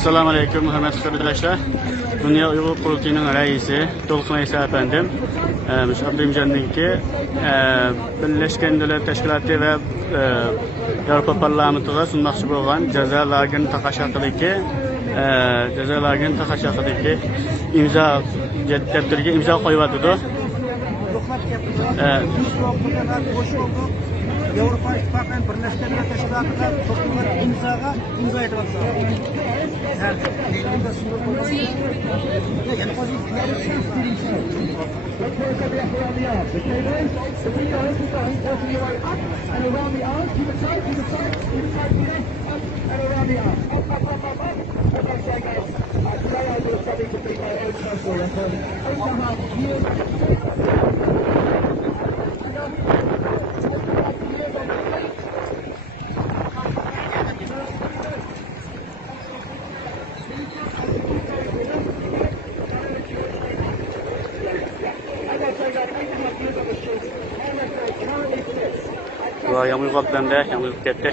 Assalamu alaikum hürmetli arkadaşlar. Dünya Uyghur Kurultayı'nın reisi Dolkun İsa efendim. Abdülcennet'inki Birleşken Devletler Teşkilatı ve Avrupa Parlamento'da sunmakçı olan cezalarının takaşakıdaki imza defteriga imza koyuyordu. Avrupa İttifakı'nın Birleşken Devletler Teşkilatı'na toplumlar imza etmekte. Yang uygup bende, yang uygup gitti.